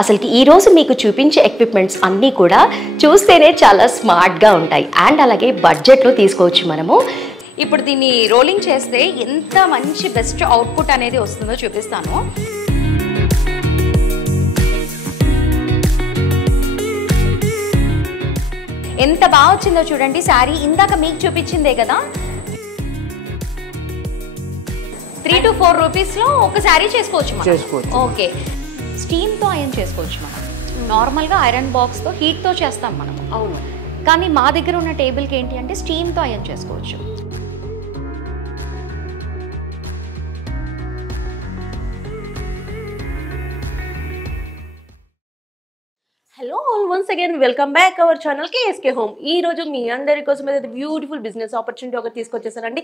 అసలు ఈ రోజు మీకు చూపించే ఎక్విప్మెంట్స్ అన్నీ కూడా చూస్తేనే చాలా స్మార్ట్గా ఉంటాయి అండ్ అలాగే బడ్జెట్లో తీసుకోవచ్చు మనము. ఇప్పుడు దీన్ని రోలింగ్ చేస్తే ఎంత మంచి బెస్ట్ అవుట్పుట్ అనేది వస్తుందో చూపిస్తాను. ఎంత బాగా వచ్చిందో చూడండి. శారీ ఇందాక మీకు చూపించిందే కదా, 3 to 4 రూపీస్లో ఒక శారీ చేసుకోవచ్చు మనం. ఓకే, స్టీమ్తో ఐరన్ చేసుకోవచ్చు మనం. నార్మల్గా ఐరన్ బాక్స్తో హీట్తో చేస్తాం మనం. అవును, కానీ మా దగ్గర ఉన్న టేబుల్కి ఏంటి అంటే స్టీమ్తో ఐరన్ చేసుకోవచ్చు. Hello all, once again welcome back our channel KSK home. ఈ రోజు మీ అందరి కోసం అయితే బ్యూటిఫుల్ బిజినెస్ ఆపర్చునిటీ ఒకటి తీసుకొచ్చేసానండి.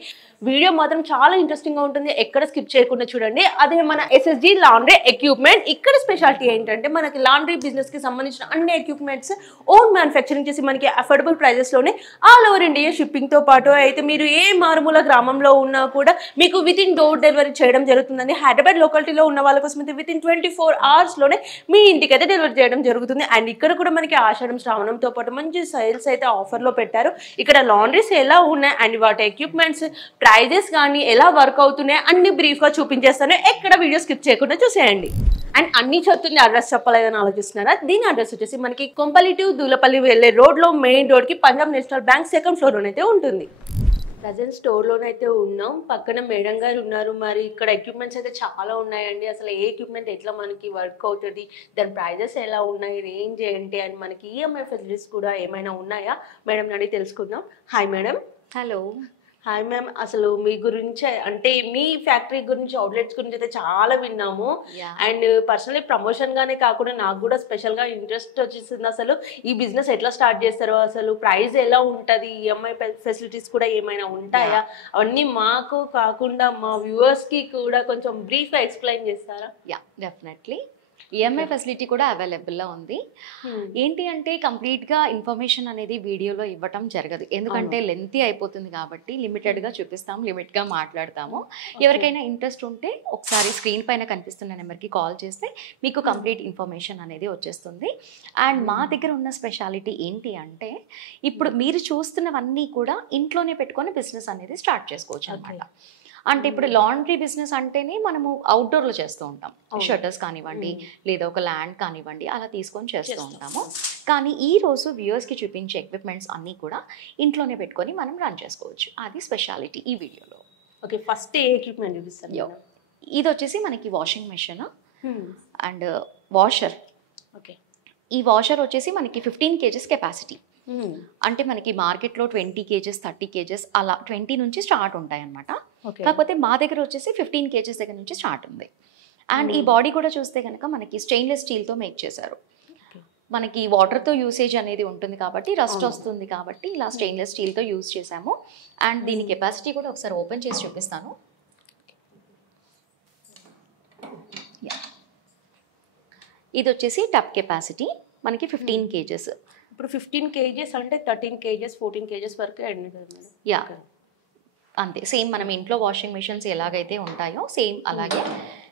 వీడియో మాత్రం చాలా ఇంట్రెస్టింగ్గా ఉంటుంది, ఎక్కడ స్కిప్ చేయకుండా చూడండి. అదే మన SSG లాండ్రీ ఎక్విప్మెంట్. ఇక్కడ స్పెషాలిటీ ఏంటంటే మనకి లాండ్రీ బిజినెస్కి సంబంధించిన అన్ని ఎక్విప్మెంట్స్ ఓన్ మ్యానుఫ్యాక్చరింగ్ చేసి మనకి అఫోర్డబుల్ ప్రైజెస్లోనే ఆల్ ఓవర్ ఇండియా షిప్పింగ్తో పాటు అయితే మీరు ఏ మారుమూల గ్రామంలో ఉన్నా కూడా మీకు వితిన్ డోర్ డెలివరీ చేయడం జరుగుతుందండి. హైదరాబాద్ లొకాలిటీలో ఉన్న వాళ్ళ కోసం అయితే వితిన్ 24 అవర్స్లోనే మీ ఇంటికి అయితే డెలివరీ చేయడం జరుగుతుంది. అండ్ ఇక్కడ కూడా మనకి ఆషాఢం శ్రావణంతో పాటు మంచి సేల్స్ అయితే ఆఫర్లో పెట్టారు. ఇక్కడ లాండ్రీస్ ఎలా ఉన్నాయి అండ్ వాటి ఎక్విప్మెంట్స్ ప్రైజెస్ కానీ ఎలా వర్క్ అవుతున్నాయి అన్ని బ్రీఫ్గా చూపించేస్తాను. ఎక్కడ వీడియో స్కిప్ చేయకుండా చూసేయండి. అండ్ అన్ని చదువుతుంది అడ్రస్ చెప్పలేదని ఆలోచిస్తున్నారా? దీని అడ్రస్ వచ్చేసి మనకి కొంపల్లి టు దూలపల్లి వెళ్ళే రోడ్లో మెయిన్ రోడ్కి పంజాబ్ నేషనల్ బ్యాంక్ 2nd ఫ్లోర్లోనైతే ఉంటుంది. ప్రజెంట్ స్టోర్లోనైతే ఉన్నాం. పక్కన మేడం గారు ఉన్నారు. మరి ఇక్కడ ఎక్విప్మెంట్స్ అయితే చాలా ఉన్నాయండి. అసలు ఏ ఎక్విప్మెంట్ ఎట్లా మనకి వర్క్ అవుతుంది, దాని ప్రైజెస్ ఎలా ఉన్నాయి, రేంజ్ ఏంటి, అండ్ మనకి EMI ఫెసిలిటీస్ కూడా ఏమైనా ఉన్నాయా మేడం అడిగి తెలుసుకుందాం. Hi madam. Hello. Hi ma'am. అసలు మీ గురించి అంటే మీ ఫ్యాక్టరీ గురించి, అవుట్లెట్స్ గురించి అయితే చాలా విన్నాము. అండ్ పర్సనలీ ప్రమోషన్ గానే కాకుండా నాకు కూడా స్పెషల్ గా ఇంట్రెస్ట్ వచ్చేసింది. అసలు ఈ బిజినెస్ ఎట్లా స్టార్ట్ చేస్తారో, అసలు ప్రైస్ ఎలా ఉంటది, EMI ఫెసిలిటీస్ కూడా ఏమైనా ఉంటాయా, అవన్నీ మాకు కాకుండా మా వ్యూవర్స్ కి కూడా కొంచెం బ్రీఫ్ గా ఎక్స్ప్లెయిన్ చేస్తారా? Yeah, definitely. EMI ఫెసిలిటీ కూడా అవైలబుల్లో ఉంది. ఏంటి అంటే కంప్లీట్గా ఇన్ఫర్మేషన్ అనేది వీడియోలో ఇవ్వటం జరగదు, ఎందుకంటే లెంతీ అయిపోతుంది కాబట్టి లిమిటెడ్గా చూపిస్తాము, లిమిట్గా మాట్లాడతాము. ఎవరికైనా ఇంట్రెస్ట్ ఉంటే ఒకసారి స్క్రీన్ పైన కనిపిస్తున్న నెంబర్కి కాల్ చేస్తే మీకు కంప్లీట్ ఇన్ఫర్మేషన్ అనేది వచ్చేస్తుంది. అండ్ మా దగ్గర ఉన్న స్పెషాలిటీ ఏంటి అంటే ఇప్పుడు మీరు చూస్తున్నవన్నీ కూడా ఇంట్లోనే పెట్టుకొని బిజినెస్ అనేది స్టార్ట్ చేసుకోవచ్చు అనమాట. అంటే ఇప్పుడు లాండ్రీ బిజినెస్ అంటేనే మనము అవుట్డోర్లో చేస్తూ ఉంటాం. షట్టర్స్ కానివ్వండి, లేదా ఒక ల్యాండ్ కానివ్వండి, అలా తీసుకొని చేస్తూ ఉంటాము. కానీ ఈ రోజు వ్యూవర్స్కి చూపించే ఎక్విప్మెంట్స్ అన్నీ కూడా ఇంట్లోనే పెట్టుకొని మనం రన్ చేసుకోవచ్చు. అది స్పెషాలిటీ ఈ వీడియోలో. ఓకే, ఫస్ట్ ఏ ఎక్విప్మెంట్ చూపిస్తారు? ఇది వచ్చేసి మనకి washing machine and washer. Okay, ఈ వాషర్ వచ్చేసి మనకి 15 kgs కెపాసిటీ. అంటే మనకి మార్కెట్లో 20 kgs 30 kgs అలా 20 నుంచి స్టార్ట్ ఉంటాయి అన్నమాట. కాకపోతే మా దగ్గర వచ్చేసి 15 kgs దగ్గర నుంచి స్టార్ట్ ఉంది. అండ్ ఈ బాడీ కూడా చూస్తే కనుక మనకి స్టెయిన్లెస్ స్టీల్తో మేక్ చేశారు. మనకి వాటర్తో యూసేజ్ అనేది ఉంటుంది కాబట్టి, రస్ట్ వస్తుంది కాబట్టి ఇలా స్టెయిన్లెస్ స్టీల్తో యూజ్ చేసాము. అండ్ దీని కెపాసిటీ కూడా ఒకసారి ఓపెన్ చేసి చూపిస్తాను. ఇది వచ్చేసి టబ్ కెపాసిటీ మనకి 15 kgs. ఇప్పుడు 15 kgs అంటే 13 kgs 14 kgs వరకు యా, అంతే. సేమ్ మనం ఇంట్లో వాషింగ్ మెషిన్స్ ఎలాగైతే ఉంటాయో సేమ్ అలాగే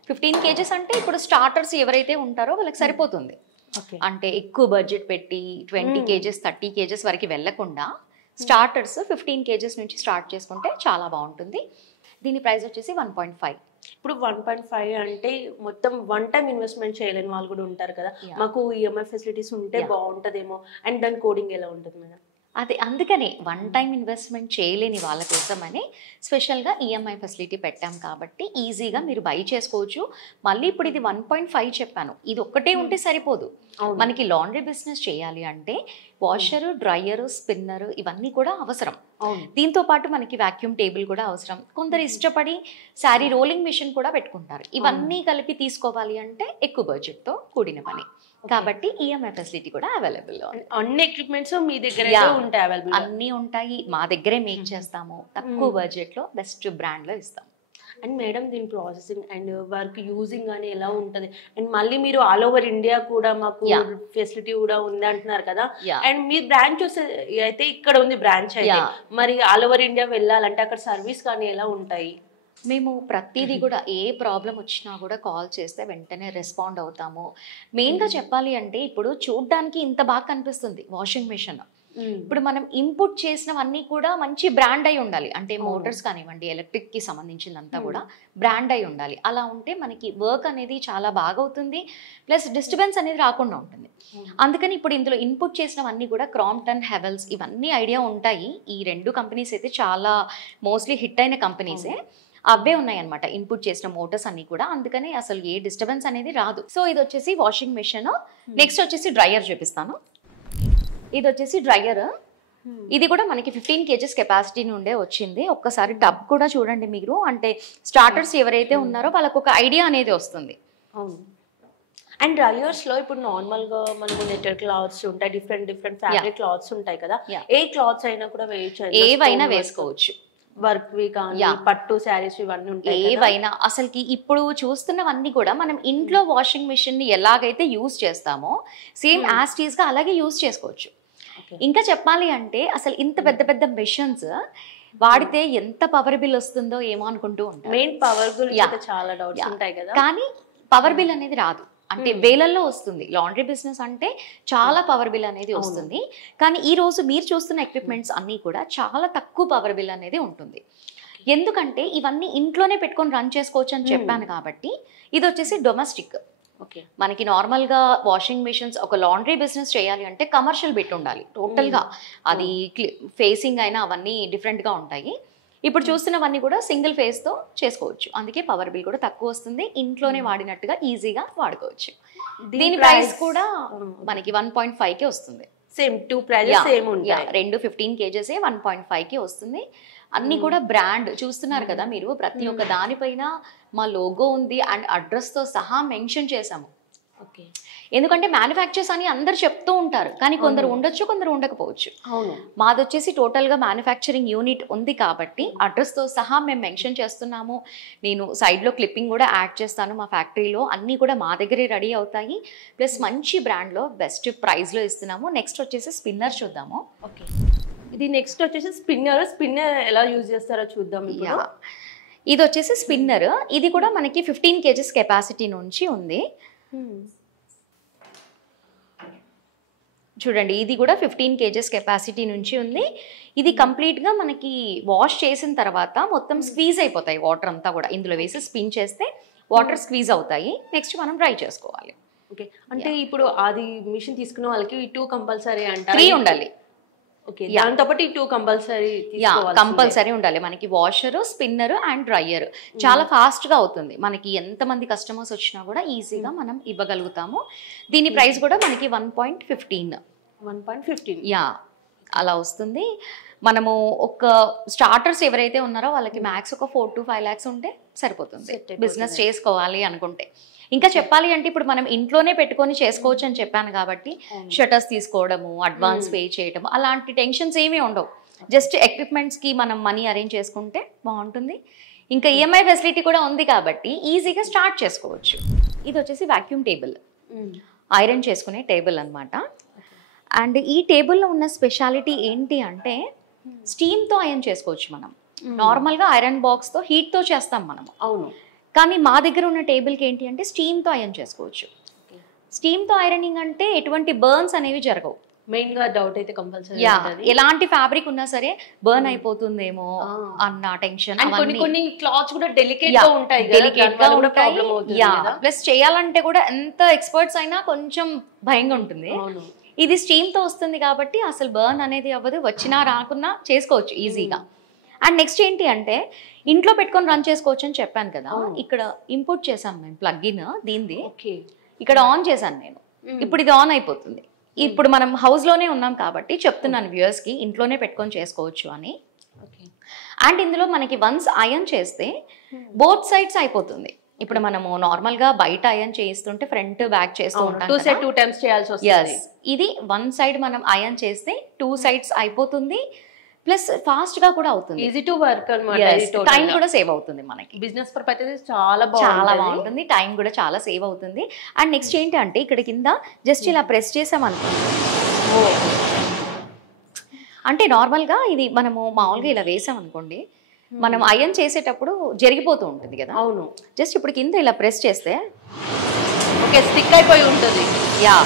15 kgs అంటే ఇప్పుడు స్టార్టర్స్ ఎవరైతే ఉంటారో వాళ్ళకి సరిపోతుంది. అంటే ఎక్కువ బడ్జెట్ పెట్టి 20 kgs 30 kgs వరకు వెళ్ళకుండా స్టార్టర్స్ 15 kgs నుంచి స్టార్ట్ చేసుకుంటే చాలా బాగుంటుంది. దీని ప్రైస్ వచ్చేసి 1.5. ఇప్పుడు 1.5 అంటే మొత్తం వన్ టైం ఇన్వెస్ట్మెంట్ చేయలేని వాళ్ళు కూడా ఉంటారు కదా, మాకు EMI ఫెసిలిటీస్ ఉంటే బాగుంటుందేమో. అండ్ దాని కోడింగ్ ఎలా ఉంటుంది మేడం? అదే, అందుకనే వన్ టైం ఇన్వెస్ట్మెంట్ చేయలేని వాళ్ళ కోసమని స్పెషల్గా EMI ఫెసిలిటీ పెట్టాం కాబట్టి ఈజీగా మీరు బై చేసుకోవచ్చు. మళ్ళీ ఇప్పుడు ఇది 1.5 చెప్పాను, ఇది ఒక్కటే ఉంటే సరిపోదు. మనకి లాండ్రీ బిజినెస్ చేయాలి అంటే వాషరు, డ్రైయరు, స్పిన్నరు ఇవన్నీ కూడా అవసరం. దీంతో పాటు మనకి వాక్యూమ్ టేబుల్ కూడా అవసరం. కొందరు ఇష్టపడి శారీ రోలింగ్ మిషన్ కూడా పెట్టుకుంటారు. ఇవన్నీ కలిపి తీసుకోవాలి అంటే ఎక్కువ బడ్జెట్తో కూడిన పని కాబట్టి EMI ఫెసిలిటీ కూడా అవైలబుల్. అన్ని ఎక్విప్మెంట్స్ మీ దగ్గర ఉంటాయి? అవైలబుల్ అన్నీ ఉంటాయి, మా దగ్గరే మేక్ చేస్తాము. తక్కువ బడ్జెట్లో బెస్ట్ బ్రాండ్లో ఇస్తాం. అండ్ మేడం దీని ప్రాసెసింగ్ అండ్ వర్క్ యూజింగ్ అని ఎలా ఉంటుంది? అండ్ మళ్ళీ మీరు ఆల్ ఓవర్ ఇండియా కూడా మాకు ఫెసిలిటీ కూడా ఉంది అంటున్నారు కదా. అండ్ మీ బ్రాంచ్ అయితే ఇక్కడ ఉంది బ్రాంచ్ అయితే, మరి ఆల్ ఓవర్ ఇండియా వెళ్ళాలంటే అక్కడ సర్వీస్ కానీ ఎలా ఉంటాయి? మేము ప్రతిదీ కూడా ఏ ప్రాబ్లం వచ్చినా కూడా కాల్ చేస్తే వెంటనే రెస్పాండ్ అవుతాము. మెయిన్గా చెప్పాలి అంటే ఇప్పుడు చూడ్డానికి ఇంత బాగా కనిపిస్తుంది వాషింగ్ మెషిన్. ఇప్పుడు మనం ఇంపుట్ చేసినవన్నీ కూడా మంచి బ్రాండ్ అయి ఉండాలి. అంటే మోటార్స్ కానివ్వండి, ఎలక్ట్రిక్కి సంబంధించిందంతా కూడా బ్రాండ్ అయి ఉండాలి. అలా ఉంటే మనకి వర్క్ అనేది చాలా బాగా అవుతుంది, ప్లస్ డిస్టర్బెన్స్ అనేది రాకుండా ఉంటుంది. అందుకని ఇప్పుడు ఇందులో ఇన్పుట్ చేసినవన్నీ కూడా క్రాంప్టన్, హెవెల్స్ ఇవన్నీ ఐడియా ఉంటాయి. ఈ 2 కంపెనీస్ అయితే చాలా మోస్ట్లీ హిట్ అయిన కంపెనీసే. అవే ఉన్నాయన్నమాట ఇన్పుట్ చేసిన మోటార్స్ అన్ని కూడా. అందుకని అసలు ఏ డిస్టర్బెన్స్ అనేది రాదు. సో ఇది వచ్చేసి వాషింగ్ మెషిన్. నెక్స్ట్ వచ్చేసి డ్రైయర్ చూపిస్తాను. ఇది వచ్చేసి డ్రైయర్. ఇది కూడా మనకి 15 kgs కెపాసిటీ నుండే వచ్చింది. ఒక్కసారి టబ్ కూడా చూడండి మీరు. అంటే స్టార్టర్స్ ఎవరైతే ఉన్నారో వాళ్ళకు ఒక ఐడియా అనేది వస్తుంది. అవును. అండ్ డ్రైయర్స్ లో ఇప్పుడు నార్మల్ గా మనకు నెట్టెడ్ క్లాత్స్ ఉంటాయి, డిఫరెంట్ ఫ్యాబ్రిక్ క్లాత్స్ ఉంటాయి కదా. ఏ క్లాత్స్ అయినా కూడా వేయచ్చు, ఏవైనా వేసుకోవచ్చు. వర్క్ వి కానీ పట్టు శారీస్ ఇవన్నీ ఉంటాయి ఏవైనా. అసలుకి ఇప్పుడు చూస్తున్నవన్నీ కూడా మనం ఇంట్లో వాషింగ్ మెషిన్ ని ఎలాగైతే యూజ్ చేస్తామో సేమ్ యాజ్ టీజ్ గా అలాగే యూజ్ చేసుకోవచ్చు. ఇంకా చెప్పాలి అంటే అసలు ఇంత పెద్ద పెద్ద మెషిన్స్ వాడితే ఎంత పవర్ బిల్ వస్తుందో ఏమో అనుకుంటూ ఉంటారు. మెయిన్ పవర్ గురించి చాలా డౌట్స్ ఉంటాయి కదా. కానీ పవర్ బిల్ అనేది రాదు. అంటే వేలల్లో వస్తుంది. లాండ్రీ బిజినెస్ అంటే చాలా పవర్ బిల్ అనేది వస్తుంది. కానీ ఈ రోజు మీరు చూస్తున్న ఎక్విప్మెంట్స్ అన్నీ కూడా చాలా తక్కువ పవర్ బిల్ అనేది ఉంటుంది. ఎందుకంటే ఇవన్నీ ఇంట్లోనే పెట్టుకొని రన్ చేసుకోవచ్చు అని చెప్పాను కాబట్టి. ఇది వచ్చేసి డొమెస్టిక్. మనకి నార్మల్గా వాషింగ్ మెషిన్స్ ఒక లాండ్రీ బిజినెస్ చేయాలి అంటే కమర్షియల్ బిట్ ఉండాలి టోటల్గా. అది ఫేసింగ్ అయినా అవన్నీ డిఫరెంట్గా ఉంటాయి. ఇప్పుడు చూస్తున్నవన్నీ కూడా సింగిల్ ఫేస్తో చేసుకోవచ్చు. అందుకే పవర్ బిల్ కూడా తక్కువ వస్తుంది. ఇంట్లోనే వాడినట్టుగా ఈజీగా వాడుకోవచ్చు. దీని ప్రైస్ కూడా మనకి 1.5కే వస్తుంది. సేమ్ 2 ప్రైజెస్ సేమ్ ఉంటాయి. 2 15 kgs 1.5కే వస్తుంది. అన్ని కూడా బ్రాండ్ చూస్తున్నారు కదా మీరు. ప్రతి ఒక్క దానిపైన మా లోగో ఉంది అండ్ అడ్రస్తో సహా మెన్షన్ చేసాము. ఎందుకంటే మ్యానుఫ్యాక్చర్స్ అని అందరు చెప్తూ ఉంటారు, కానీ కొందరు ఉండొచ్చు, కొందరు ఉండకపోవచ్చు. మాది వచ్చేసి టోటల్గా మ్యానుఫ్యాక్చరింగ్ యూనిట్ ఉంది కాబట్టి అడ్రస్తో సహా మేము మెన్షన్ చేస్తున్నాము. నేను సైడ్లో క్లిప్పింగ్ కూడా యాడ్ చేస్తాను. మా ఫ్యాక్టరీలో అన్నీ కూడా మా దగ్గరే రెడీ అవుతాయి. ప్లస్ మంచి బ్రాండ్లో బెస్ట్ ప్రైస్లో ఇస్తున్నాము. నెక్స్ట్ వచ్చేసి స్పిన్నర్ చూద్దాము. ఇది నెక్స్ట్ వచ్చేసి స్పిన్నర్ ఎలా యూజ్ చేస్తారో చూద్దాం. ఇది వచ్చేసి స్పిన్నర్. ఇది కూడా మనకి 15 kgs కెపాసిటీ నుంచి ఉంది. చూడండి, ఇది కూడా 15 kgs కెపాసిటీ నుంచి ఉంది. ఇది కంప్లీట్గా మనకి వాష్ చేసిన తర్వాత మొత్తం స్క్వీజ్ అయిపోతాయి వాటర్ అంతా కూడా. ఇందులో వేసి స్పిన్ చేస్తే వాటర్ స్క్వీజ్ అవుతాయి. నెక్స్ట్ మనం డ్రై చేసుకోవాలి. ఓకే, అంటే ఇప్పుడు అది మిషన్ తీసుకున్న వాళ్ళకి 2 కంపల్సరీ అంటారు. 3 ఉండాలి. దాంతో పాటు 2 కంపల్సరీ ఉండాలి. మనకి వాషర్, స్పిన్నర్ అండ్ డ్రైయర్. చాలా ఫాస్ట్ గా అవుతుంది. మనకి ఎంతమంది కస్టమర్స్ వచ్చినా కూడా ఈజీగా మనం ఇవ్వగలుగుతాము. దీని ప్రైస్ కూడా మనకి 1.15 అలా వస్తుంది. మనము ఒక స్టార్టర్స్ ఎవరైతే ఉన్నారో వాళ్ళకి మ్యాక్స్ ఒక 4 to 5 lakhs ఉంటే సరిపోతుంది బిజినెస్ చేసుకోవాలి అనుకుంటే. ఇంకా చెప్పాలి అంటే ఇప్పుడు మనం ఇంట్లోనే పెట్టుకొని చేసుకోవచ్చు అని చెప్పాను కాబట్టి షటర్స్ తీసుకోవడము, అడ్వాన్స్ పే చేయడము అలాంటి టెన్షన్స్ ఏమీ ఉండవు. జస్ట్ ఎక్విప్మెంట్స్కి మనం మనీ అరేంజ్ చేసుకుంటే బాగుంటుంది. ఇంకా ఈఎంఐ ఫెసిలిటీ కూడా ఉంది కాబట్టి ఈజీగా స్టార్ట్ చేసుకోవచ్చు. ఇది వచ్చేసి వాక్యూమ్ టేబుల్, ఐరన్ చేసుకునే టేబుల్ అనమాట. అండ్ ఈ టేబుల్లో ఉన్న స్పెషాలిటీ ఏంటి అంటే స్టీమ్తో ఐరన్ చేసుకోవచ్చు. మనం నార్మల్గా ఐరన్ బాక్స్తో హీట్తో చేస్తాం మనము. అవును, కానీ మా దగ్గర ఉన్న టేబుల్కి ఏంటి అంటే స్టీమ్తో ఐరన్ చేసుకోవచ్చు. స్టీమ్తో ఐరనింగ్ అంటే ఎటువంటి బర్న్స్ అనేవి జరగవు. మెయిన్ గా డౌట్ అయితే కంపల్సరీ ఎలాంటి ఫ్యాబ్రిక్ ఉన్నా సరే బర్న్ అయిపోతుందేమో అన్న టెన్షన్. కొన్ని క్లాత్స్ కూడా డెలికేట్ గా ఉంటాయి. ప్లస్ చేయాలంటే కూడా ఎంత ఎక్స్పర్ట్స్ అయినా కొంచెం భయంగా ఉంటుంది. ఇది స్టీమ్ తో వస్తుంది కాబట్టి అసలు బర్న్ అనేది అవ్వదు. వచ్చినా రాకున్నా చేసుకోవచ్చు ఈజీగా. అండ్ నెక్స్ట్ ఏంటి అంటే ఇంట్లో పెట్టుకొని రన్ చేసుకోవచ్చు అని చెప్పాను కదా. ఇక్కడ ఇంపోర్ట్ చేశాను నేను ప్లగ్ఇన్ దీనిది. ఇక్కడ ఆన్ చేశాను నేను. ఇప్పుడు ఇది ఆన్ అయిపోతుంది. ఇప్పుడు మనం హౌస్ లోనే ఉన్నాం కాబట్టి చెప్తున్నాను వ్యూయర్స్ కి ఇంట్లోనే పెట్టుకొని చేసుకోవచ్చు అని. అండ్ ఇందులో మనకి వన్స్ ఐరన్ చేస్తే బోత్ సైడ్స్ అయిపోతుంది. ఇప్పుడు మనము నార్మల్ గా బయట ఐరన్ చేస్తుంటే ఫ్రంట్ బ్యాక్ చేస్తూ ఉంటాం. 2 times చేయాల్సి వస్తుంది. ఇది 1 side మనం ఐరన్ చేస్తే 2 sides అయిపోతుంది. ప్లస్ ఫాస్ట్ గా కూడా అవుతుంది. ఈజీ టు వర్క్ అన్నమాట. టైం కూడా సేవ్ అవుతుంది మనకి. బిజినెస్ పర్పస్ అయితే చాలా బాగుంటుంది. టైం కూడా చాలా సేవ్ అవుతుంది. అండ్ నెక్స్ట్ ఏంటి అంటే ఇక్కడ కింద జస్ట్ ఇలా ప్రెస్ చేసామనుకోండి, అంటే నార్మల్గా ఇది మనము మామూలుగా ఇలా వేసామనుకోండి, మనం ఐరన్ చేసేటప్పుడు జరిగిపోతూ ఉంటుంది కదా. అవును. జస్ట్ ఇప్పుడు కింద ఇలా ప్రెస్ చేస్తే ఓకే, స్టిక్ అయిపోయి ఉంటుంది. యా,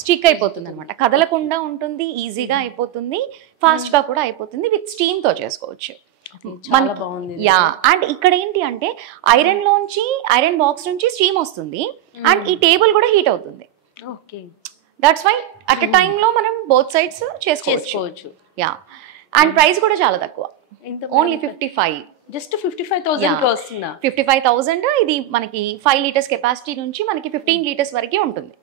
స్టిక్ అయిపోతుంది అనమాట. కదలకుండా ఉంటుంది, ఈజీగా అయిపోతుంది, ఫాస్ట్గా కూడా అయిపోతుంది. విత్ స్టీమ్తో చేసుకోవచ్చు. చాలా బాగుంది. యా, అండ్ ఇక్కడ ఏంటి అంటే ఐరన్ బాక్స్ నుంచి స్టీమ్ వస్తుంది అండ్ ఈ టేబుల్ కూడా హీట్ అవుతుంది. Okay, that's why at a టైంలో మనం బోత్ సైడ్స్ చేసుకోవచ్చు. యా, అండ్ ప్రైస్ కూడా చాలా తక్కువ, ఓన్లీ 55. జస్ట్ 55,000 వస్తుందా? 55,000. ఇది మనకి 5 లీటర్స్ కెపాసిటీ నుంచి మనకి 15 లీటర్స్ వరకు ఉంటుంది.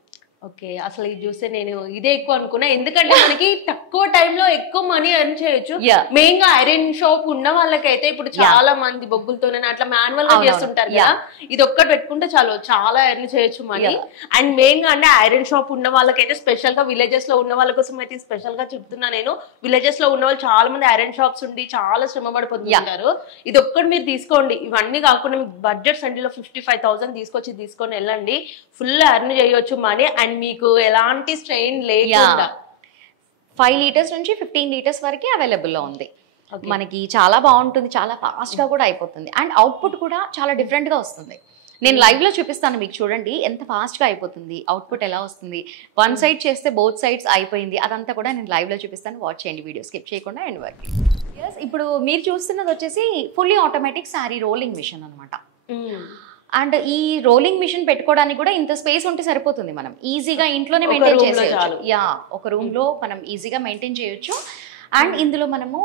ఓకే, అసలు ఇది చూస్తే నేను ఇదే ఎక్కువ అనుకున్నా, ఎందుకంటే మనకి తక్కువ టైంలో ఎక్కువ మనీ ఎర్న్ చేయొచ్చు. మెయిన్ గా ఐరన్ షాప్ ఉన్న వాళ్ళకైతే ఇప్పుడు చాలా మంది బొగ్గులతోనే అట్లా మాన్యువల్ గా చేస్తుంటారు కదా, ఇది ఒక్కటి పెట్టుకుంటే చాలు చాలా ఎర్న్ చేయొచ్చు మనీ. అండ్ మెయిన్ గా అంటే ఐరన్ షాప్ ఉన్న వాళ్ళకైతే స్పెషల్ గా విలేజెస్ లో ఉన్న వాళ్ళ కోసం అయితే స్పెషల్ గా చెప్తున్నా నేను. విలేజెస్ లో ఉన్న వాళ్ళు చాలా మంది ఐరన్ షాప్స్ ఉండి చాలా శ్రమ పడిపోతుంటారు. ఇది ఒక్కటి మీరు తీసుకోండి. ఇవన్నీ కాకుండా మీకు బడ్జెట్ సండిలో 55,000 తీసుకొని వెళ్ళండి, ఫుల్ ఎర్న్ చేయొచ్చు మనీ. అండ్ మీకు ఎలాంటి స్ట్రెయిన్ లేకుండా 5 లీటర్స్ నుంచి 15 లీటర్స్ వరకు అవైలబుల్లో ఉంది. మనకి చాలా బాగుంటుంది, చాలా ఫాస్ట్ గా కూడా అయిపోతుంది. అండ్ అవుట్పుట్ కూడా చాలా డిఫరెంట్ గా వస్తుంది. నేను లైవ్ లో చూపిస్తాను మీకు, చూడండి ఎంత ఫాస్ట్ గా అయిపోతుంది, అవుట్పుట్ ఎలా వస్తుంది. వన్ సైడ్ చేస్తే బోత్ సైడ్స్ అయిపోయింది, అదంతా కూడా నేను లైవ్ లో చూపిస్తాను. వాచ్ చేయండి, వీడియో స్కిప్ చేయకుండా ఎండ్ వరకు. ఎస్, ఇప్పుడు మీరు చూస్తున్నది వచ్చేసి fully automatic sari rolling machine అనమాట. అండ్ ఈ రోలింగ్ మిషన్ పెట్టుకోవడానికి కూడా ఇంత స్పేస్ ఉంటే సరిపోతుంది, మనం ఈజీగా ఇంట్లోనే మెయింటైన్ చేయొచ్చు. యా, ఒక రూమ్ లో మనం ఈజీగా మెయింటైన్ చేయొచ్చు. అండ్ ఇందులో మనము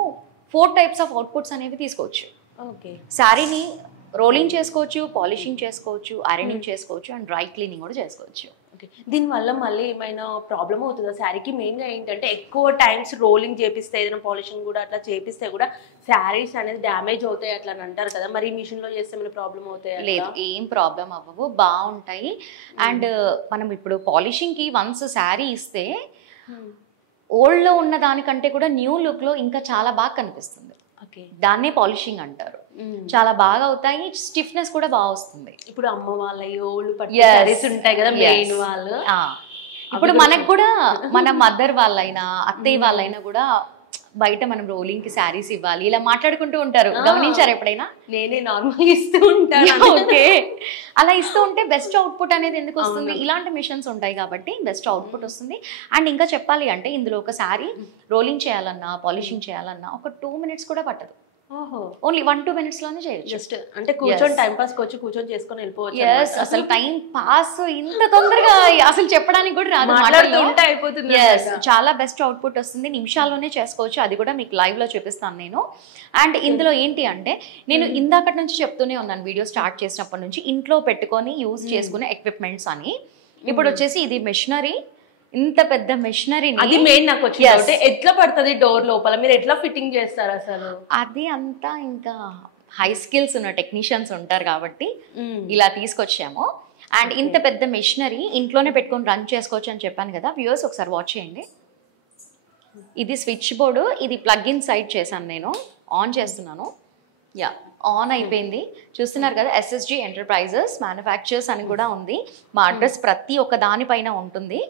4 టైప్స్ ఆఫ్ అవుట్పుట్స్ అనేవి తీసుకోవచ్చు. ఓకే, శారీని రోలింగ్ చేసుకోవచ్చు, పాలిషింగ్ చేసుకోవచ్చు, ఐరనింగ్ చేసుకోవచ్చు, అండ్ డ్రై క్లీనింగ్ కూడా చేసుకోవచ్చు. ఓకే, దీనివల్ల మళ్ళీ ఏమైనా ప్రాబ్లమ్ అవుతుందా శారీకి? మెయిన్గా ఏంటంటే ఎక్కువ టైమ్స్ రోలింగ్ చేపిస్తే, ఏదైనా పాలిషింగ్ కూడా అట్లా చేపిస్తే కూడా శారీస్ అనేది డ్యామేజ్ అవుతాయి అట్లా అని అంటారు కదా, మరి మిషన్లో చేస్తే ఏమైనా ప్రాబ్లమ్ అవుతాయి? లేదు, ఏం ప్రాబ్లం అవ్వవు, బాగుంటాయి. అండ్ మనం ఇప్పుడు పాలిషింగ్కి వన్స్ శారీ ఇస్తే ఓల్డ్లో ఉన్న దానికంటే కూడా న్యూ లుక్లో ఇంకా చాలా బాగా కనిపిస్తుంది. దాన్నే పాలిషింగ్ అంటారు. చాలా బాగా అవుతాయి, స్టిఫ్నెస్ కూడా బాగా వస్తుంది. ఇప్పుడు అమ్మ వాళ్ళ ఓల్డ్ పట్టు సారీస్ ఉంటాయి కదా, మెయిన్ వాళ్ళు, ఇప్పుడు మనకు కూడా మన మదర్ వాళ్ళైనా అత్తయ్య వాళ్ళైనా కూడా బయట మనం రోలింగ్ కి శారీస్ ఇవ్వాలి ఇలా మాట్లాడుకుంటూ ఉంటారు. గమనించారు ఎప్పుడైనా? నేనే నార్మల్ ఇస్తూ ఉంటాను. ఓకే, అలా ఇస్తూ ఉంటే బెస్ట్ అవుట్పుట్ అనేది ఎందుకు వస్తుంది? ఇలాంటి మిషన్స్ ఉంటాయి కాబట్టి బెస్ట్ అవుట్పుట్ వస్తుంది. అండ్ ఇంకా చెప్పాలి అంటే ఇందులో ఒక శారీ రోలింగ్ చేయాలన్నా, పాలిషింగ్ చేయాలన్నా ఒక 2 minutes కూడా పట్టదు. ఓన్లీ 1-2 minutes లోనే చేయొచ్చు. జస్ట్ అంటే కూర్చొని టైం పాస్ కూర్చొని చేసుకొని వెళ్ళిపోవచ్చు. అసలు టైం పాస్ ఇంత తొందరగా అసలు చెప్పడానికి కూడా రాదు, మాట్లాడుతుంటే అయిపోతుంది. చాలా బెస్ట్ అవుట్పుట్ వస్తుంది, నిమిషాల్లోనే చేసుకోవచ్చు. అది కూడా మీకు లైవ్ లో చూపిస్తాను నేను. అండ్ ఇందులో ఏంటి అంటే నేను ఇందాకటి నుంచి చెప్తూనే ఉన్నాను, వీడియో స్టార్ట్ చేసినప్పటి నుంచి ఇంట్లో పెట్టుకొని యూజ్ చేసుకునే ఎక్విప్మెంట్స్ అని. ఇప్పుడు వచ్చేసి ఇది మెషినరీ, ఇంత పెద్ద మెషినరీ. అది మెయిన్ నాకు వచ్చింది, ఎట్లా పడుతుంది డోర్ లోపల, మీరు ఎట్లా ఫిట్టింగ్ చేస్తారు అసలు? అది అంతా ఇంకా హై స్కిల్స్ ఉన్న టెక్నీషియన్స్ ఉంటారు కాబట్టి ఇలా తీసుకొచ్చాము. అండ్ ఇంత పెద్ద మెషినరీ ఇంట్లోనే పెట్టుకొని రన్ చేసుకోవచ్చు అని చెప్పాను కదా వ్యూవర్స్, ఒకసారి వాచ్ చేయండి. ఇది స్విచ్ బోర్డు, ఇది ప్లగ్ ఇన్ సైడ్ చేశాను నేను. ఆన్ చేస్తున్నాను. యా, ఆన్ అయిపోయింది. చూస్తున్నారు కదా, SSG ఎంటర్ప్రైజెస్ మ్యానుఫ్యాక్చర్స్ అని కూడా ఉంది. మా అడ్రస్ ప్రతి ఒక్క దానిపైన ఉంటుంది.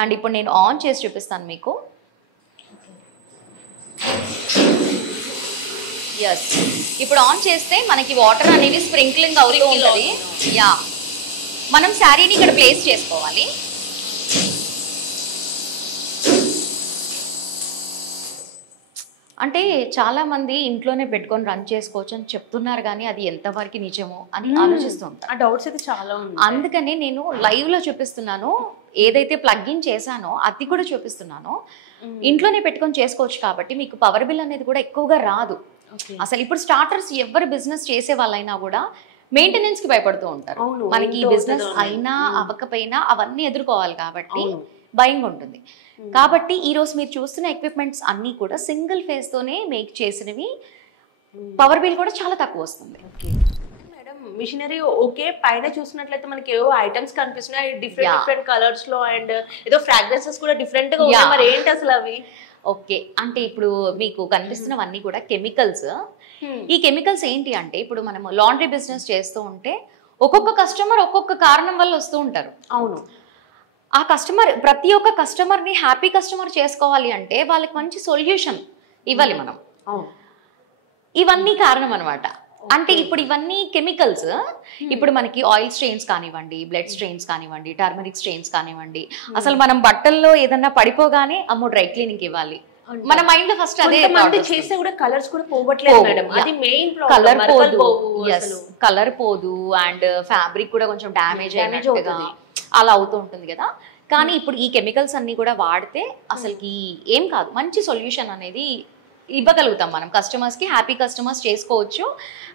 అండ్ ఇప్పుడు నేను ఆన్ చేసి చూపిస్తాను మీకు. ఎస్, ఇప్పుడు ఆన్ చేస్తే మనకి వాటర్ అనేవి స్ప్రింక్లింగ్ అవుతూ ఉంటుంది. యా, మనం శారీని ఇక్కడ ప్లేస్ చేసుకోవాలి. అంటే చాలా మంది ఇంట్లోనే పెట్టుకొని రన్ చేసుకోవచ్చు అని చెప్తున్నారు, కానీ అది ఎంతవరకు నిజమో అని ఆలోచిస్తూ ఉంటారు. ఆ డౌట్స్ అయితే చాలా ఉన్నాయి. అందుకనే నేను లైవ్ లో చూపిస్తున్నాను, ఏదైతే ప్లగ్ ఇన్ చేశానో అది కూడా చూపిస్తున్నాను. ఇంట్లోనే పెట్టుకొని చేసుకోవచ్చు కాబట్టి మీకు పవర్ బిల్ అనేది కూడా ఎక్కువగా రాదు. అసలు ఇప్పుడు స్టార్టర్స్ ఎవరు బిజినెస్ చేసే వాళ్ళైనా కూడా మెయింటెనెన్స్ కి భయపడుతూ ఉంటారు. మనకి ఈ బిజినెస్ అయినా అవ్వకపోయినా అవన్నీ ఎదుర్కోవాలి కాబట్టి భయంగా ఉంటుంది. కాబట్టి ఈ రోజు మీరు చూస్తున్న ఎక్విప్మెంట్స్ అన్నీ కూడా సింగిల్ ఫేజ్ తోనే మేక్ చేసినవి. పవర్ బిల్ కూడా చాలా తక్కువ వస్తుంది. మేడం, మిషనరీ ఓకే, పైన చూసినట్లయితే మనకి ఏవో ఐటమ్స్ కనిపిస్తున్నాయి డిఫరెంట్ కలర్స్ లో, అండ్ ఏదో ఫ్రాగ్రెన్సెస్ కూడా డిఫరెంట్ గా ఉన్నాయి. మరి ఏంటి అసలు అవి? ఓకే, అంటే ఇప్పుడు మీకు కనిపిస్తున్నవన్నీ కూడా కెమికల్స్. ఈ కెమికల్స్ ఏంటి అంటే ఇప్పుడు మనం లాండ్రీ బిజినెస్ చేస్తూ ఉంటే ఒక్కొక్క కస్టమర్ ఒక్కొక్క కారణం వల్ల వస్తూ ఉంటారు. అవును, ఆ కస్టమర్, ప్రతి ఒక్క కస్టమర్ని హ్యాపీ కస్టమర్ చేసుకోవాలి అంటే వాళ్ళకి మంచి సొల్యూషన్ ఇవ్వాలి మనం. ఇవన్నీ కారణం అనమాట. అంటే ఇప్పుడు ఇవన్నీ కెమికల్స్. ఇప్పుడు మనకి ఆయిల్ స్ట్రెయిన్స్ కానివ్వండి, బ్లడ్ స్ట్రెయిన్స్ కానివ్వండి, టర్మరిక్ స్ట్రెయిన్స్ కానివ్వండి, అసలు మనం బట్టల్లో ఏదన్నా పడిపోగానే అమ్మో డ్రై క్లీనింగ్ ఇవ్వాలి, మన మైండ్ లో ఫస్ట్ అదే. చేస్తే కూడా కలర్స్ కూడా పోవట్లేదు మేడం, అది మెయిన్ కలర్ పోదు, కలర్ పోదు, అండ్ ఫ్యాబ్రిక్ కూడా కొంచెం డ్యామేజ్ అయినట్టుగా అలా అవుతూ ఉంటుంది కదా. కానీ ఇప్పుడు ఈ కెమికల్స్ అన్ని కూడా వాడితే అసలుకి ఏం కాదు, మంచి సొల్యూషన్ అనేది ఇవ్వగలుగుతాం మనం కస్టమర్స్ కి. హ్యాపీ కస్టమర్స్ చేసుకోవచ్చు.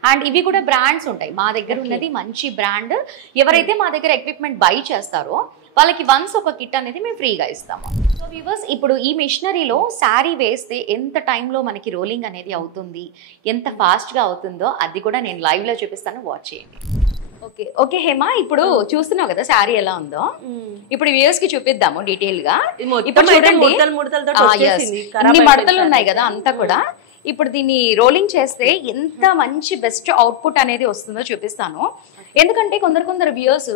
అండ్ ఇవి కూడా బ్రాండ్స్ ఉంటాయి మా దగ్గర. ఉన్నది మంచి బ్రాండ్. ఎవరైతే మా దగ్గర ఎక్విప్మెంట్ బై చేస్తారో వాళ్ళకి వన్స్ ఒక కిట్ అనేది మేము ఫ్రీగా ఇస్తాము. సో వ్యూవర్స్, ఇప్పుడు ఈ మిషనరీలో శారీ వేస్తే ఎంత టైంలో మనకి రోలింగ్ అనేది అవుతుంది, ఎంత ఫాస్ట్గా అవుతుందో అది కూడా నేను లైవ్లో చూపిస్తాను, వాచ్ చేయండి. ఓకే ఓకే హేమ, ఇప్పుడు చూస్తున్నావు కదా శారీ ఎలా ఉందో. ఇప్పుడు వ్యూవర్స్ కి చూపిద్దాము డీటెయిల్ గా. ఇప్పుడు చూడండి ఇన్ని మడతలు ఉన్నాయి కదా అంతా కూడా. ఇప్పుడు దీన్ని రోలింగ్ చేస్తే ఎంత మంచి బెస్ట్ అవుట్పుట్ అనేది వస్తుందో చూపిస్తాను. ఎందుకంటే కొందరు వ్యూవర్స్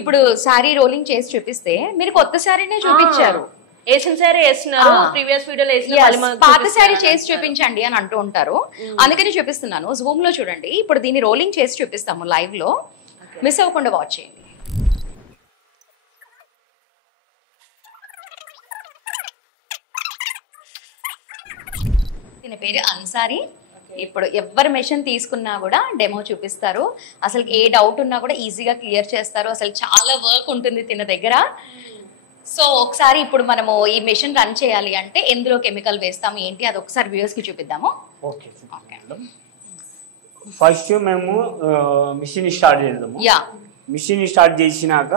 ఇప్పుడు శారీ రోలింగ్ చేసి చూపిస్తే మీరు కొత్త శారీనే చూపించారు, పాత శారీ చేసి చూపించండి అని అంటూ ఉంటారు. అందుకని చూపిస్తున్నాను. జూమ్ లో చూడండి. ఇప్పుడు దీన్ని రోలింగ్ చేసి చూపిస్తాము లైవ్ లో, మిస్ అవ్వకుండా వాచ్ చేయండి. దీని పేరు అన్సారీ. ఇప్పుడు ఎవరి మెషిన్ తీసుకున్నా కూడా డెమో చూపిస్తారు. అసలు ఏ డౌట్ ఉన్నా కూడా ఈజీగా క్లియర్ చేస్తారు. అసలు చాలా వర్క్ ఉంటుంది తిన దగ్గర. సో ఒకసారి ఇప్పుడు మనము ఈ మెషిన్ రన్ చేయాలి అంటే ఎందులో కెమికల్ వేస్తాము ఏంటి అది ఒకసారి వ్యూవర్స్ కి చూపిద్దాము. ఓకే, ఫస్ట్ మేము మిషన్ స్టార్ట్ చేద్దాము. మిషన్ స్టార్ట్ చేసినాక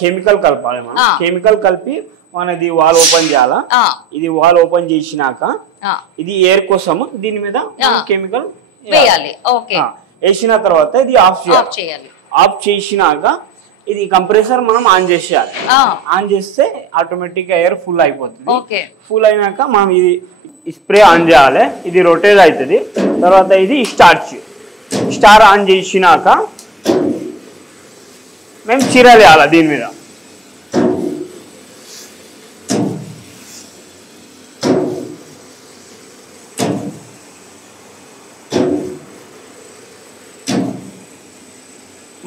కెమికల్ కలపాలి మనం. కెమికల్ కలిపి మనది వాల్ ఓపెన్ చేయాలా. ఇది వాల్ ఓపెన్ చేసినాక ఇది ఎయిర్ కోసం దీని మీద కెమికల్ వేయాలి. ఓకే, వేసిన తర్వాత ఇది ఆఫ్ చేయాలి. ఆఫ్ చేసినాక ఇది కంప్రెసర్ మనం ఆన్ చేసేయాలి. ఆన్ చేస్తే ఆటోమేటిక్ గా ఎయిర్ ఫుల్ అయిపోతుంది. ఫుల్ అయినాక మనం ఇది స్ప్రే ఆన్ చేయాలి. ఇది రొటేట్ అవుతుంది. తర్వాత ఇది స్టార్ ఆన్ చేసినాక మేము చీరలు వేయాలి దీని మీద.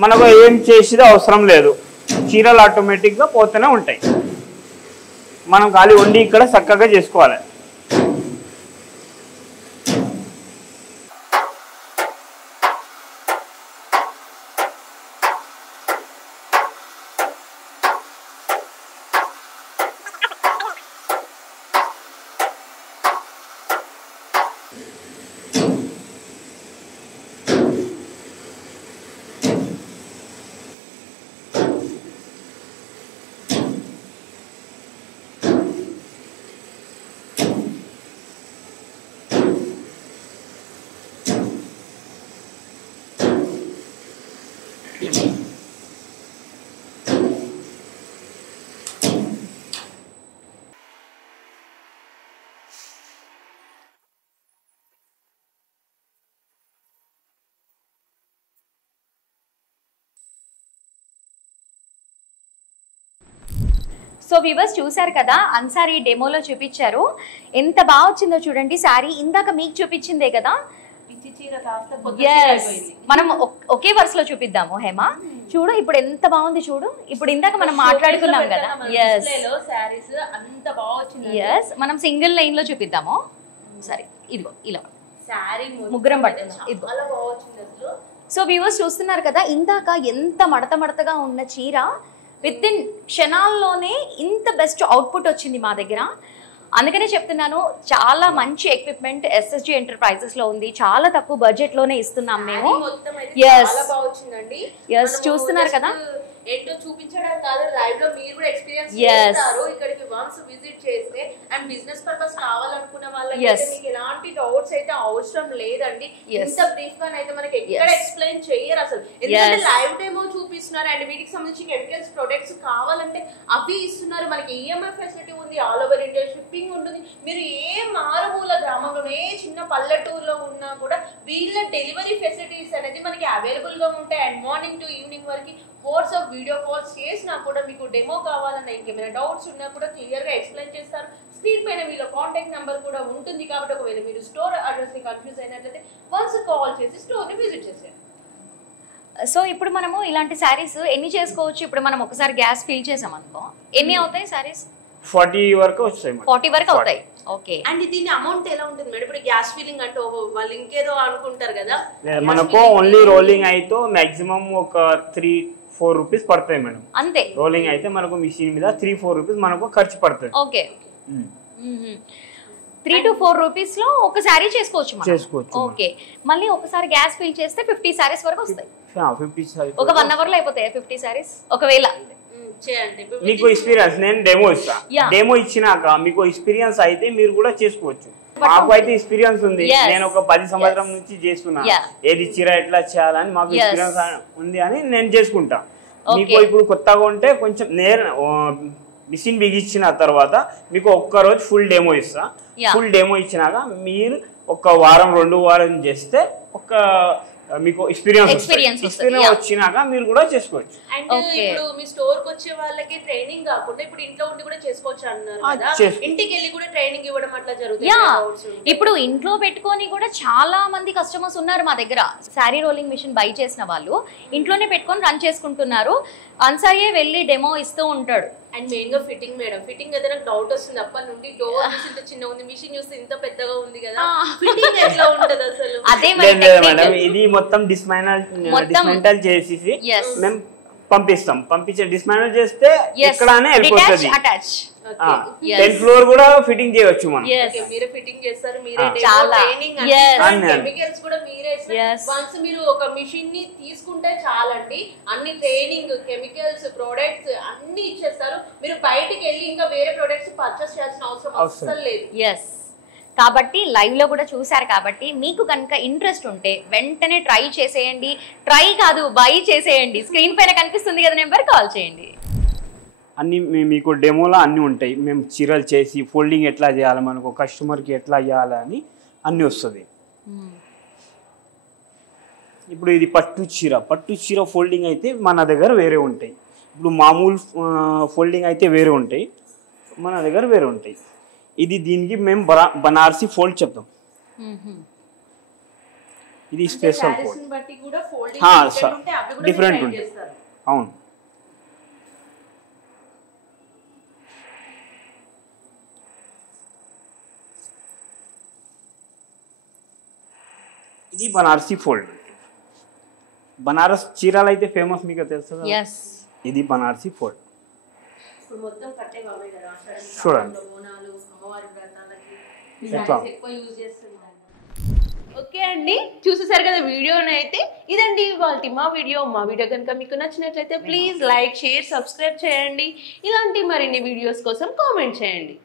మనకు ఏం చేసేది అవసరం లేదు, చీరలు ఆటోమేటిక్గా పోతూనే ఉంటాయి. మనం ఖాళీ వండి ఇక్కడ చక్కగా చేసుకోవాలి. సో వ్యూవర్స్ చూసారు కదా, అన్సారీ డెమోలో చూపించారు. ఎంత బాగా వచ్చిందో చూడండి శారీ. ఇందాక మీకు చూపించిందే కదా, మనం ఒకే వరుసలో చూపిద్దాము హేమ. చూడు ఇప్పుడు ఎంత బాగుంది చూడు. ఇప్పుడు ఇందాక మనం మాట్లాడుకున్నాం కదా, ఎస్ మనం సింగిల్ లైన్ లో చూపిద్దాము. సరే ఇదిగో ఇలా ముగ్గురం పట్టింది ఇదిగో. సో వ్యూవర్స్ చూస్తున్నారు కదా, ఇందాక ఎంత మడతగా ఉన్న చీర విత్ ఇన్ క్షణాల్లోనే ఇంత బెస్ట్ అవుట్పుట్ వచ్చింది మా దగ్గర. అందుకనే చెప్తున్నాను, చాలా మంచి ఎక్విప్మెంట్ ఎస్ఎస్జి ఎంటర్ప్రైజెస్ లో ఉంది. చాలా తక్కువ బడ్జెట్ లోనే ఇస్తున్నాం మేము. ఎస్ చూస్తున్నారు కదా, ఏంటో చూపించడం కాదు, లైవ్ లో మీరు కూడా ఎక్స్పీరియన్స్ చేస్తారు. ఇక్కడికి వన్స్ విజిట్ చేస్తే అండ్ బిజినెస్ పర్పస్ కావాలనుకున్న వాళ్ళకి మీకు ఎలాంటి డౌట్స్ అయితే అవసరం లేదండి. ఇంత బ్రీఫ్ గా అయితే మనకి ఎక్కడ ఎక్స్ప్లెయిన్ చేయరు అసలు. ఎందుకంటే లైవ్ డెమో చూపి చూపిస్తున్నారు. అండ్ వీటికి సంబంధించి కెమికల్స్ ప్రొడక్ట్స్ కావాలంటే అవి ఇస్తున్నారు. మనకి ఈఎంఐ ఫెసిలిటీ ఉంది, ఆల్ ఓవర్ ఇండియా షిప్పింగ్ ఉంటుంది. మీరు ఏ మారుమూల గ్రామంలో ఏ చిన్న పల్లెటూరులో ఉన్నా కూడా వీళ్ళ డెలివరీ ఫెసిలిటీస్ అనేది మనకి అవైలబుల్ గా ఉంటాయి. అండ్ మార్నింగ్ టు ఈవినింగ్ వరకు వాట్సాప్ వీడియో కాల్స్ చేసినా కూడా మీకు డెమో కావాలన్నా ఇంకేమైనా డౌట్స్ ఉన్నా కూడా క్లియర్ గా ఎక్స్ప్లెయిన్ చేస్తారు. స్క్రీన్ పైన వీళ్ళ కాంటాక్ట్ నెంబర్ కూడా ఉంటుంది. కాబట్టి ఒకవేళ మీరు స్టోర్ అడ్రస్ ని కన్ఫ్యూజ్ అయినట్లయితే వన్స్ కాల్ చేసి స్టోర్ ని విజిట్ చేసేయండి. సో ఇప్పుడు మనము ఇలాంటి శారీస్ ఎన్ని చేసుకోవచ్చు? ఇప్పుడు మనం ఒకసారి గ్యాస్ ఫిల్ చేసాం అనుకో, ఎన్ని అవుతాయి శారీస్? 40 వరకు వస్తాయి. 40 వరకు అవుతాయి. ఓకే. అండ్ దీని అమౌంట్ ఎలా ఉంటుంది మేడం? ఇప్పుడు గ్యాస్ ఫిల్లింగ్ అంటే వాళ్ళు ఇంకేదో అనుకుంటారు కదా, మనకు ఓన్లీ రోలింగ్ అయితే మాక్సిమం ఒక 3-4 రూపీస్ పడతాయి మేడం. అంతే. రోలింగ్ అయితే మనకు మిషన్ మీద 3-4 రూపీస్ మనకు ఖర్చు పడుతుంది. ఓకే. 3 to 4 రూపీస్ లో ఒక శారీ చేసుకోవచ్చు. ఓకే. మళ్ళీ ఒకసారి గ్యాస్ ఫిల్ చేస్తే 50 శారీస్ వరకు వస్తాయి. 50 శారీస్ ఒక 1 అవర్ లో అయిపోతాయి 50 శారీస్ ఒకవేళ. మీకు ఎక్స్పీరియన్స్ నేను డెమో ఇస్తా. డెమో ఇచ్చినాక మీకు ఎక్స్పీరియన్స్ అయితే మీరు కూడా చేసుకోవచ్చు. మాకు అయితే ఎక్స్పీరియన్స్ ఉంది. నేను ఒక 10 సంవత్సరం నుంచి చేస్తున్నా. ఏది చీర ఎట్లా చేయాలని మాకు ఎక్స్పీరియన్స్ ఉంది అని నేను చేసుకుంటా. మీకు ఇప్పుడు కొత్తగా ఉంటే కొంచెం మిషన్ బిగించిన తర్వాత మీకు ఒక్కరోజు ఫుల్ డెమో ఇస్తా. ఫుల్ డెమో ఇచ్చినాక మీరు ఒక వారం 2 వారం చేస్తే ఒక మీకు ఎక్స్పీరియన్స్ వచ్చినాక మీరు కూడా చేసుకోవచ్చు. అండ్ ఇప్పుడు మీ స్టోర్ కి వచ్చే వాళ్ళకి ట్రైనింగ్ కాకుండా ఇప్పుడు ఇంట్లో ఉండి కూడా చేసుకోవచ్చు అన్నారు కదా, ఇంటికి వెళ్ళి కూడా ట్రైనింగ్ ఇవ్వడం అట్లా జరుగుతుంది. ఇప్పుడు ఇంట్లో పెట్టుకొని కూడా చాలా మంది కస్టమర్స్ ఉన్నారు మా దగ్గర. శారీ రోలింగ్ మిషన్ బై చేసిన వాళ్ళు ఇంట్లోనే పెట్టుకొని రన్ చేసుకుంటున్నారు. అన్సారియే వెళ్ళి డెమో ఇస్తూ ఉంటాడు. అండ్ మెయిన్ గా ఫిట్టింగ్ మేడం, ఫిట్టింగ్ ఏదైనా డౌట్ వస్తుంది అప్పటి నుండి. డోర్ ఇంత చిన్న ఉంది, మిషన్ చూస్తే ఇంత పెద్దగా ఉంది కదా, ఫిట్టింగ్ ఎట్లా ఉంటది అసలు? అదే మేడం, ఇది మొత్తం డిస్మాంటల్ చేసి మేము పంపిస్తాం. పంపించే డిస్మాంటల్ చేస్తే ఎక్కడనే వెళ్ళిపోతుంది. 10th ఫ్లోర్ కూడా ఫిట్టింగ్ చేయవచ్చు మనం. మీరే ఫిట్టింగ్ చేస్తారు, మీరే ట్రైనింగ్, కెమికల్స్ కూడా మీరే. వన్స్ మీరు ఒక మిషన్ ని తీసుకుంటే చాలండి, అన్ని ట్రైనింగ్, కెమికల్స్, ప్రొడక్ట్స్ అన్ని ఇచ్చేస్తారు. మీరు బయటికి వెళ్ళి ఇంకా వేరే ప్రొడక్ట్స్ పర్చేస్ చేయాల్సిన అవసరం అస్సలు లేదు. కాబట్టి లైవ్ లో కూడా చూసారు కాబట్టి మీకు కనుక ఇంట్రెస్ట్ ఉంటే వెంటనే ట్రై చేసేయండి. ట్రై కాదు, బై చేసేయండి. స్క్రీన్ పైన కనిపిస్తుంది కదా నెంబర్, కాల్ చేయండి. అన్ని మీకు డెమోలో అన్నీ ఉంటాయి. మేము చీరలు చేసి ఫోల్డింగ్ ఎట్లా చేయాలి, మనకు కస్టమర్కి ఎట్లా చేయాలి అని అన్నీ వస్తుంది. ఇప్పుడు ఇది పట్టు చీర ఫోల్డింగ్ అయితే మన దగ్గర వేరే ఉంటాయి. ఇప్పుడు మామూలు ఫోల్డింగ్ అయితే వేరే ఉంటాయి, మన దగ్గర వేరే ఉంటాయి. ఇది దీనికి మేము బనారసి ఫోల్డ్ చెప్తాం. ఇది స్పెషల్ ఫోల్డ్, డిఫరెంట్ ఉంటుంది. అవును. ఇది బనారసి ఫోల్డ్. బనారస్ చీరలు అయితే ఫేమస్, మీకు తెలుసు. ఇది బనారసి ఫోల్డ్. చూడండి. ఓకే అండి, చూసేసారు కదా వీడియోని. అయితే ఇదండి వాళ్ళ మా వీడియో. మా వీడియో కనుక మీకు నచ్చినట్లయితే ప్లీజ్ లైక్, షేర్, సబ్స్క్రైబ్ చేయండి. ఇలాంటి మరిన్ని వీడియోస్ కోసం కామెంట్ చేయండి.